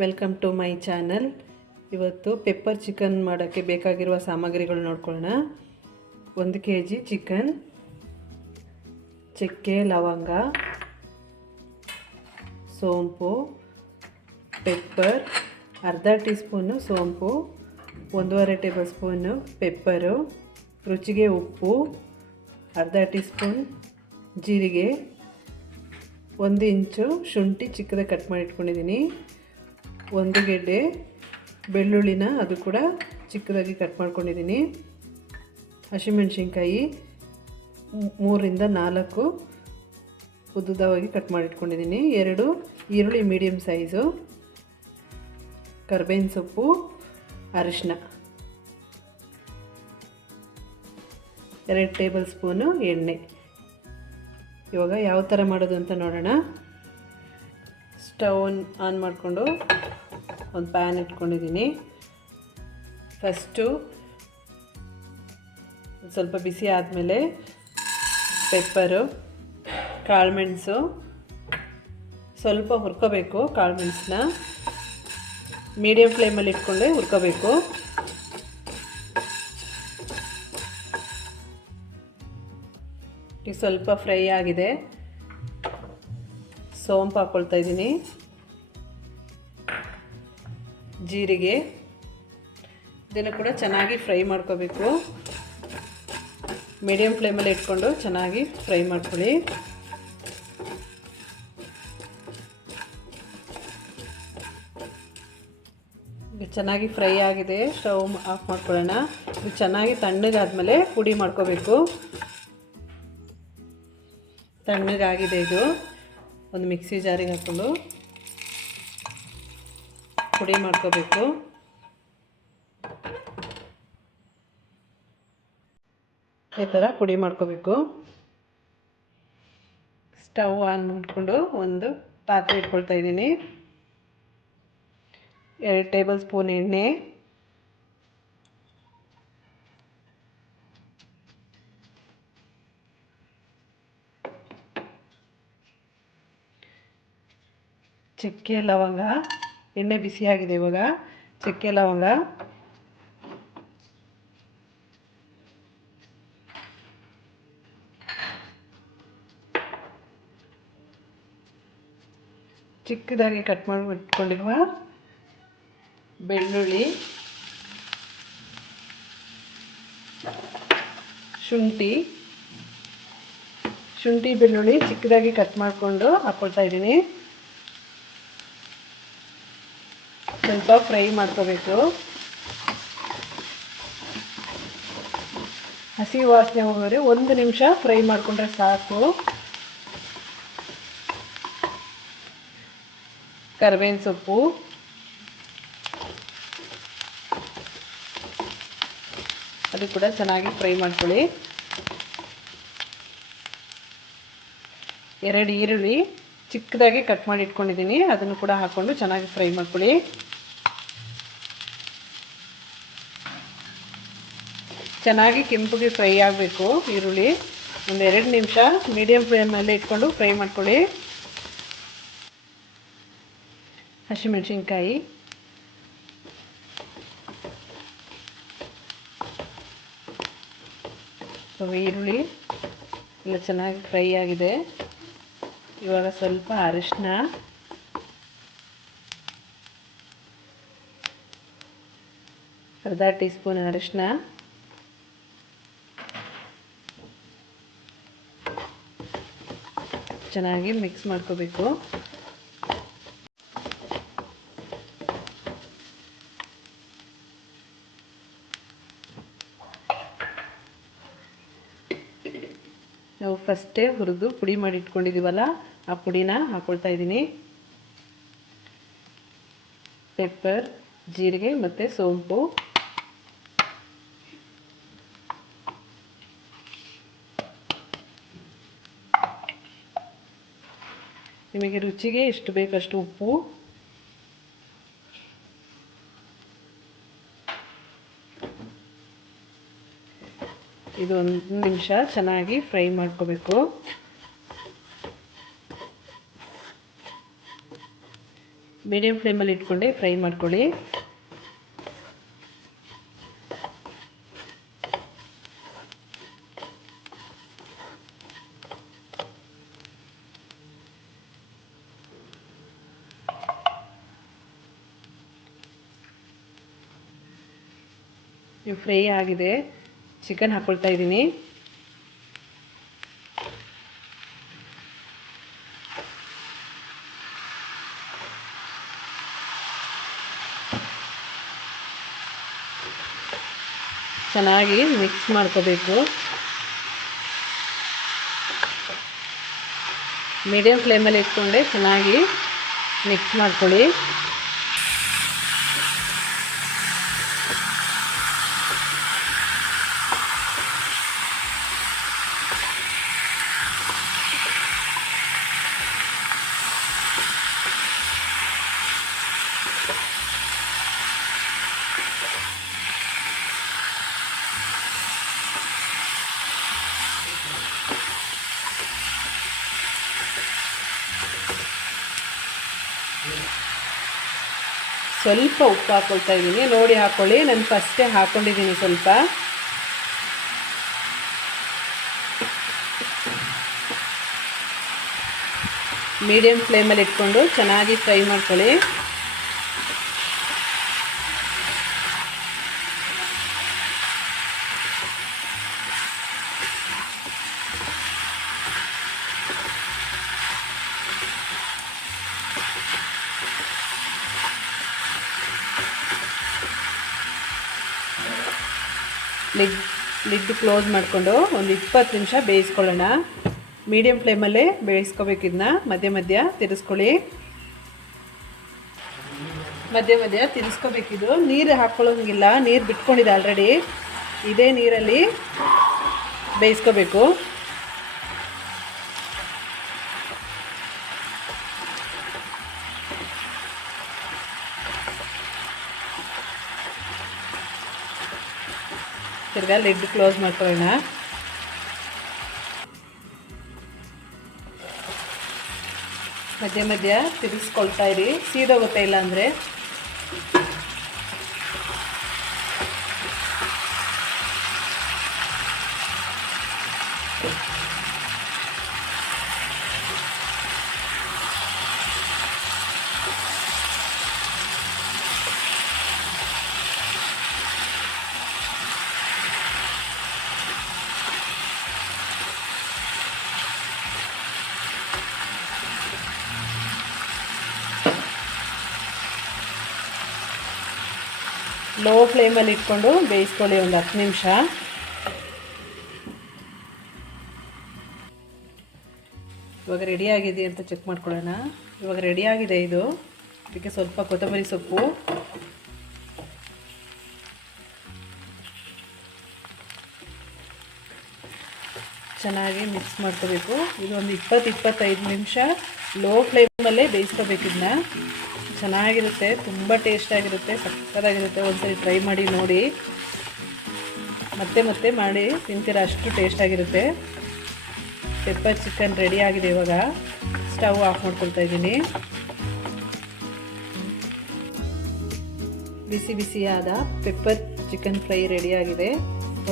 Welcome to my channel. ಇವತ್ತು pepper chicken ಮಾಡೋಕ್ಕೆ ಬೇಕಾಗಿರುವ ಸಾಮಗ್ರಿಗಳು ನೋಡ್ಕೊಳ್ಳೋಣ. ಒಂದು ಕೆ ಜಿ ಚಿಕನ್, ಚಕ್ಕೆ, ಲವಂಗ, ಸೋಂಪು, ಪೆಪ್ಪರ್, ಅರ್ಧ ಟೀ ಸ್ಪೂನು ಸೋಂಪು, ಒಂದೂವರೆ ಟೇಬಲ್ ಸ್ಪೂನು ಪೆಪ್ಪರು, ರುಚಿಗೆ ಉಪ್ಪು, ಅರ್ಧ ಟೀ ಸ್ಪೂನ್ ಜೀರಿಗೆ, ಒಂದು ಇಂಚು ಶುಂಠಿ ಚಿಕ್ಕದಾಗಿ ಕಟ್ ಮಾಡಿ ಇಟ್ಕೊಂಡಿದ್ದೀನಿ ಒಂದು ಗೆಡ್ಡೆ, ಬೆಳ್ಳುಳ್ಳಿನ ಅದು ಕೂಡ ಚಿಕ್ಕದಾಗಿ ಕಟ್ ಮಾಡ್ಕೊಂಡಿದ್ದೀನಿ. ಹಸಿಮೆಣ್ಸಿನ್ಕಾಯಿ ಮೂರಿಂದ ನಾಲ್ಕು ಉದ್ದುದವಾಗಿ ಕಟ್ ಮಾಡಿಟ್ಕೊಂಡಿದ್ದೀನಿ. ಎರಡು ಈರುಳ್ಳಿ ಮೀಡಿಯಮ್ ಸೈಜು ಕರ್ಬೇವಿನ ಸೊಪ್ಪು ಅರಿಶಿನ ಎರಡು ಟೇಬಲ್ ಸ್ಪೂನು ಎಣ್ಣೆ. ಇವಾಗ ಯಾವ ಥರ ಮಾಡೋದು ಅಂತ ನೋಡೋಣ. ಸ್ಟವ್ ಆನ್ ಮಾಡಿಕೊಂಡು ಒಂದು ಪ್ಯಾನ್ ಇಟ್ಕೊಂಡಿದ್ದೀನಿ. ಫಸ್ಟು ಸ್ವಲ್ಪ ಬಿಸಿ ಆದಮೇಲೆ ಪೆಪ್ಪರು ಕಾಳುಮೆಣಸು ಸ್ವಲ್ಪ ಹುರ್ಕೋಬೇಕು ಕಾಳುಮೆಣಸನ್ನ ಮೀಡಿಯಮ್ ಫ್ಲೇಮಲ್ಲಿ ಇಟ್ಕೊಂಡೆ ಹುರ್ಕೋಬೇಕು. ಈಗ ಸ್ವಲ್ಪ ಫ್ರೈ ಆಗಿದೆ. ಸೋಂಪು ಹಾಕ್ಕೊಳ್ತಾ ಇದ್ದೀನಿ. ಜೀರಿಗೆ. ಇದನ್ನು ಕೂಡ ಚೆನ್ನಾಗಿ ಫ್ರೈ ಮಾಡ್ಕೋಬೇಕು. ಮೀಡಿಯಮ್ ಫ್ಲೇಮಲ್ಲಿ ಇಟ್ಕೊಂಡು ಚೆನ್ನಾಗಿ ಫ್ರೈ ಮಾಡ್ಕೊಳ್ಳಿ. ಚೆನ್ನಾಗಿ ಫ್ರೈ ಆಗಿದೆ. ಸ್ಟವ್ ಆಫ್ ಮಾಡ್ಕೊಳ್ಳೋಣ. ಇದು ಚೆನ್ನಾಗಿ ತಣ್ಣಗಾದ್ಮೇಲೆ ಪುಡಿ ಮಾಡ್ಕೋಬೇಕು. ತಣ್ಣಗಾಗಿದೆ ಇದು. ಒಂದು ಮಿಕ್ಸಿ ಜಾರಿಗೆ ಹಾಕ್ಕೊಂಡು. ಪುಡಿ ಮಾಡ್ಕೋಬೇಕು. ಈ ಥರ ಪುಡಿ ಮಾಡ್ಕೋಬೇಕು. ಸ್ಟವ್ ಆನ್ ಮಾಡಿಕೊಂಡು ಒಂದು ಪಾತ್ರೆ ಇಟ್ಕೊಳ್ತಾ ಇದ್ದೀನಿ. ಎರಡು ಟೇಬಲ್ ಸ್ಪೂನ್ ಎಣ್ಣೆ. ಚಕ್ಕೆ ಲವಂಗ ಎಣ್ಣೆ ಬಿಸಿಯಾಗಿದೆ ಇವಾಗ. ಚಕ್ಕೆ ಲವಂಗ ಚಿಕ್ಕದಾಗಿ ಕಟ್ ಮಾಡಿ ಇಟ್ಕೊಂಡಿರುವ ಬೆಳ್ಳುಳ್ಳಿ, ಶುಂಠಿ ಶುಂಠಿ ಬೆಳ್ಳುಳ್ಳಿ ಚಿಕ್ಕದಾಗಿ ಕಟ್ ಮಾಡಿಕೊಂಡು ಹಾಕ್ಕೊಳ್ತಾ ಇದ್ದೀನಿ. ಸ್ವಲ್ಪ ಫ್ರೈ ಮಾಡ್ಕೋಬೇಕು. ಹಸಿ ವಾಸನೆ ಹೋಗೋರೆ ಒಂದು ನಿಮಿಷ ಫ್ರೈ ಮಾಡಿಕೊಂಡ್ರೆ ಸಾಕು. ಕರಿಬೇವಿನ ಸೊಪ್ಪು. ಅದು ಕೂಡ ಚೆನ್ನಾಗಿ ಫ್ರೈ ಮಾಡ್ಕೊಳ್ಳಿ. ಎರಡು ಈರುಳ್ಳಿ ಚಿಕ್ಕದಾಗಿ ಕಟ್ ಮಾಡಿ ಇಟ್ಕೊಂಡಿದ್ದೀನಿ. ಅದನ್ನು ಕೂಡ ಹಾಕ್ಕೊಂಡು ಚೆನ್ನಾಗಿ ಫ್ರೈ ಮಾಡ್ಕೊಳ್ಳಿ. ಚೆನ್ನಾಗಿ ಕೆಂಪುಗೆ ಫ್ರೈ ಆಗಬೇಕು ಈರುಳ್ಳಿ. ಒಂದು ಎರಡು ನಿಮಿಷ ಮೀಡಿಯಮ್ ಫ್ಲೇಮಲ್ಲಿ ಇಟ್ಕೊಂಡು ಫ್ರೈ ಮಾಡ್ಕೊಳ್ಳಿ. ಹಸಿಮೆಣಸಿನ್ಕಾಯಿ. ಈರುಳ್ಳಿ. ಎಲ್ಲ ಚೆನ್ನಾಗಿ ಫ್ರೈ ಆಗಿದೆ. ಇವಾಗ ಸ್ವಲ್ಪ ಅರಿಶಿನ ಅರ್ಧ ಟೀ ಸ್ಪೂನ್ ಅರಿಶಿನ ಚೆನ್ನಾಗಿ ಮಿಕ್ಸ್ ಮಾಡ್ಕೋಬೇಕು. ನಾವು ಫಸ್ಟೇ ಹುರಿದು ಪುಡಿ ಮಾಡಿ ಇಟ್ಕೊಂಡಿದ್ದೀವಲ್ಲ ಆ ಪುಡಿನ ಹಾಕೊಳ್ತಾ ಇದ್ದೀನಿ. ಪೆಪ್ಪರ್ ಜೀರಿಗೆ ಮತ್ತು ಸೋಂಪು. ನಿಮಗೆ ರುಚಿಗೆ ಎಷ್ಟು ಬೇಕಷ್ಟು ಉಪ್ಪು? ಇದು ಒಂದು ನಿಮಿಷ ಚೆನ್ನಾಗಿ ಫ್ರೈ ಮಾಡ್ಕೋಬೇಕು. ಮೀಡಿಯಮ್ ಫ್ಲೇಮಲ್ಲಿ ಇಟ್ಕೊಂಡೆ ಫ್ರೈ ಮಾಡ್ಕೊಳ್ಳಿ. ಇವು ಫ್ರೈ ಆಗಿದೆ. ಚಿಕನ್ ಹಾಕ್ಕೊಳ್ತಾ ಇದ್ದೀನಿ. ಚೆನ್ನಾಗಿ ಮಿಕ್ಸ್ ಮಾಡ್ಕೋಬೇಕು. ಮೀಡಿಯಮ್ ಫ್ಲೇಮಲ್ಲಿ ಇಟ್ಕೊಂಡೆ, ಚೆನ್ನಾಗಿ ಮಿಕ್ಸ್ ಮಾಡ್ಕೊಳ್ಳಿ. ಸ್ವಲ್ಪ ಉಪ್ಪು ಹಾಕ್ಕೊಳ್ತಾ ಇದ್ದೀನಿ. ನೋಡಿ ಹಾಕ್ಕೊಳ್ಳಿ ನಾನು ಫಸ್ಟೇ ಹಾಕ್ಕೊಂಡಿದ್ದೀನಿ ಸ್ವಲ್ಪ. ಮೀಡಿಯಮ್ ಫ್ಲೇಮಲ್ಲಿ ಇಟ್ಕೊಂಡು ಚೆನ್ನಾಗಿ ಫ್ರೈ ಮಾಡ್ಕೊಳ್ಳಿ. ಲಿಡ್ ಲಿಡ್ ಕ್ಲೋಸ್ ಮಾಡಿಕೊಂಡು ಒಂದು ಇಪ್ಪತ್ತು ನಿಮಿಷ ಬೇಯಿಸ್ಕೊಳ್ಳೋಣ. ಮೀಡಿಯಮ್ ಫ್ಲೇಮಲ್ಲೇ ಬೇಯಿಸ್ಕೋಬೇಕಿದ್ನ ಮಧ್ಯ ಮಧ್ಯ ತಿರ್ಸ್ಕೊಳ್ಳಿ. ಮಧ್ಯ ಮಧ್ಯ ತಿರ್ಸ್ಕೋಬೇಕಿದು ನೀರು ಹಾಕ್ಕೊಳ್ಳೋಂಗಿಲ್ಲ. ನೀರು ಬಿಟ್ಕೊಂಡಿದೆ ಆಲ್ರೆಡಿ ಇದೇ ನೀರಲ್ಲಿ ಬೇಯಿಸ್ಕೋಬೇಕು. ತಿರ್ಗಾ ಲಿಡ್ ಕ್ಲೋಸ್ ಮಾಡ್ಕೊಳ್ಳೋಣ. ಮಧ್ಯ ಮಧ್ಯ ತಿರುಗಿಸ್ಕೊಳ್ತಾ ಇರಿ. ಸೀದೋಗುತ್ತೆ ಇಲ್ಲ ಲೋ ಫ್ಲೇಮಲ್ಲಿ ಇಟ್ಕೊಂಡು ಬೇಯಿಸ್ಕೊಳ್ಳಿ ಒಂದು ಹತ್ತು ನಿಮಿಷ. ಇವಾಗ ರೆಡಿಯಾಗಿದೆ ಅಂತ ಚೆಕ್ ಮಾಡ್ಕೊಳ್ಳೋಣ. ಇವಾಗ ರೆಡಿಯಾಗಿದೆ ಇದು. ಅದಕ್ಕೆ ಸ್ವಲ್ಪ ಕೊತ್ತಂಬರಿ ಸೊಪ್ಪು. ಚೆನ್ನಾಗಿ ಮಿಕ್ಸ್ ಮಾಡ್ಕೋಬೇಕು. ಇದು ಒಂದು ಇಪ್ಪತ್ತು ಇಪ್ಪತ್ತೈದು ನಿಮಿಷ ಲೋ ಫ್ಲೇಮಲ್ಲೇ ಬೇಯಿಸ್ಕೋಬೇಕು ಇದನ್ನ. ಚೆನ್ನಾಗಿರುತ್ತೆ, ತುಂಬ ಟೇಸ್ಟಾಗಿರುತ್ತೆ ಸಕ್ಕತ್ತಾಗಿರುತ್ತೆ. ಒಂದ್ಸರಿ ಟ್ರೈ ಮಾಡಿ ನೋಡಿ. ಮತ್ತೆ ಮತ್ತೆ ಮಾಡಿ ತಿಂತೀರ, ಅಷ್ಟು ಟೇಸ್ಟಾಗಿರುತ್ತೆ ಪೆಪ್ಪರ್ ಚಿಕನ್ ರೆಡಿ ಆಗಿದೆ ಇವಾಗ. ಸ್ಟವ್ ಆಫ್ ಮಾಡ್ಕೊಳ್ತಾ ಇದ್ದೀನಿ. ಬಿಸಿ ಬಿಸಿಯಾದ ಪೆಪ್ಪರ್ ಚಿಕನ್ ಫ್ರೈ ರೆಡಿಯಾಗಿದೆ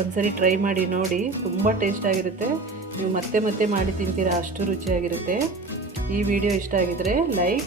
ಒಂದ್ಸರಿ ಟ್ರೈ ಮಾಡಿ ನೋಡಿ, ತುಂಬ ಟೇಸ್ಟಾಗಿರುತ್ತೆ ನೀವು ಮತ್ತೆ ಮತ್ತೆ ಮಾಡಿ ತಿಂತೀರಾ, ಅಷ್ಟು ರುಚಿಯಾಗಿರುತ್ತೆ. ಈ ವಿಡಿಯೋ ಇಷ್ಟ ಆಗಿದ್ರೆ ಲೈಕ್